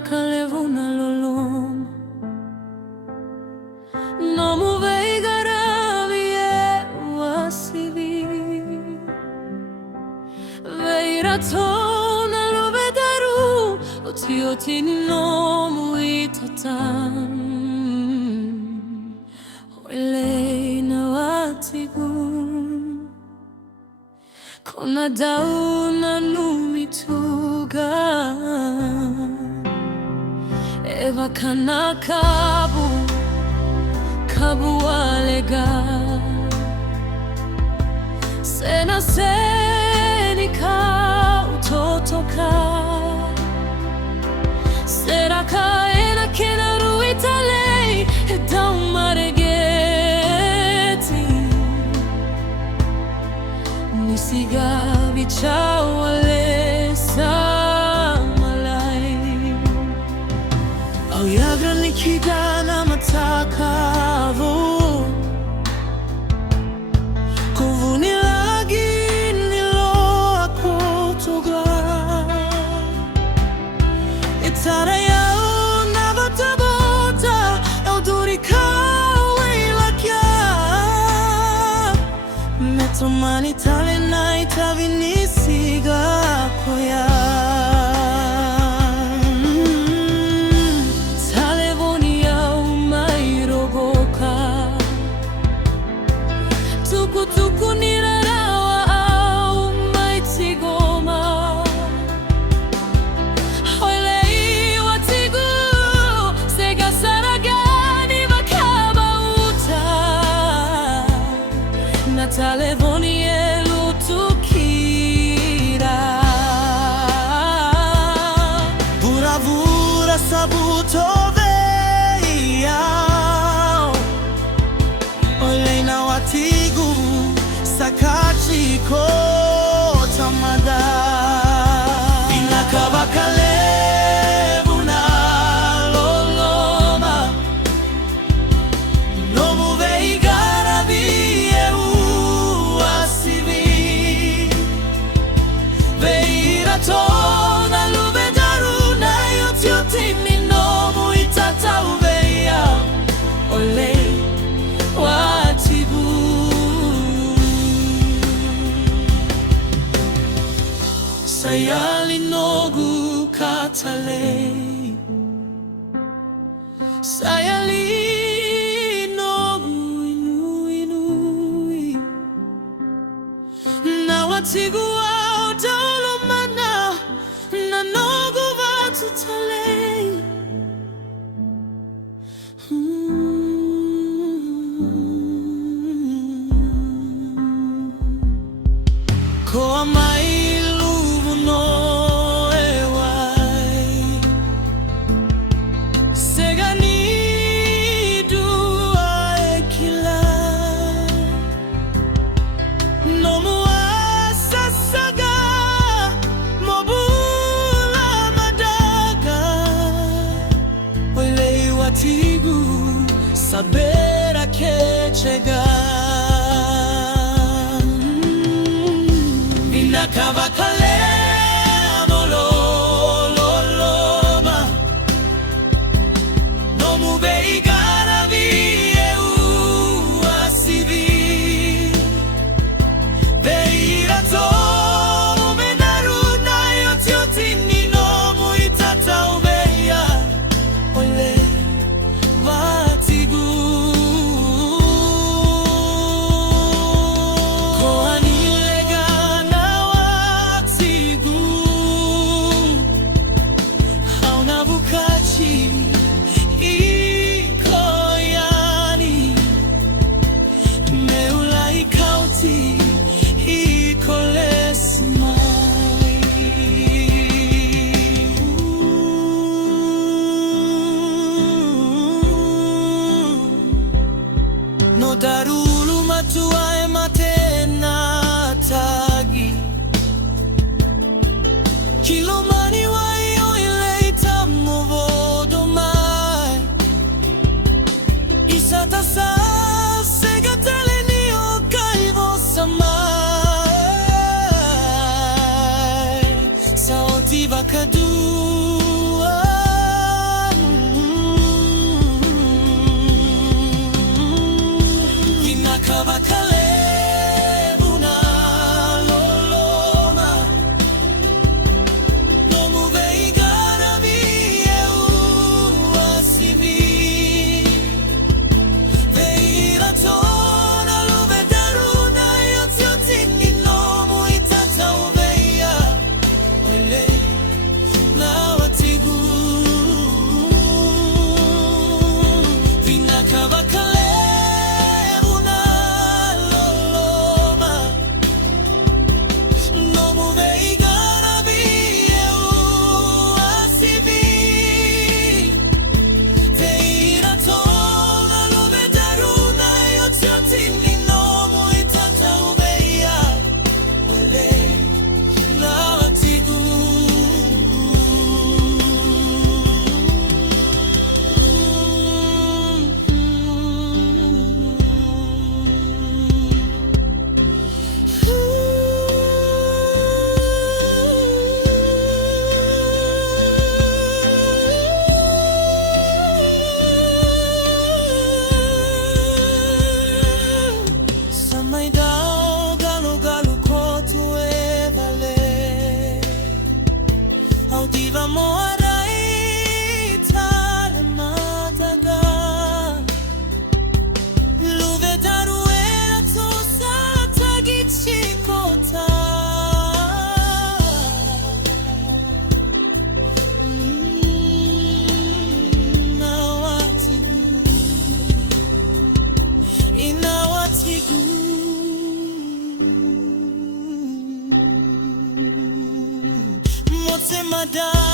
kalevu na lolom no mu veigaravie wasivi veiraton alovedaru otiotini no mu itatan oilei na watiqu kona dauna numituga eva kana kabu alega sena senika utotoka seraka ena kena ruitale daumaregeti nisiga vichawale nikidana matakavo kuvuni lagi nilo akotoga itara yao navatabota eudurika weilakia metomani tale na itavinisiga koya tuku nirarawa au maitigoma oilei watiqu sega saragani makabauta na talevoni elutukira buravura sabuto veia oilei na watiqu sakati kota mada inakava kalevu na loloma no mu veigaravie wasivi veiraton alovedaru na yotiotini no mu itatauveia oilei watiqu sayali nogu katale sayali nogu inui na watiqu au daulomana na nogu vatutale koa mai watiqu sabera que chegar vinakava kalevu loloma no mu veigaravie wasivi veiraton menaru na yotiotini no mu itatauveia oilei watiqu koanilega na watiqu hauna vukati ikoyani meulai kauti ikolesmai no darulu matuae matena tagi kilomani wai oilei tamovodo mai isata sa segatele ni okaivo samai saoti vakadua diva moarai tala madaga luve daruera to satagi chikota na watiqu ina watiqu Moce mada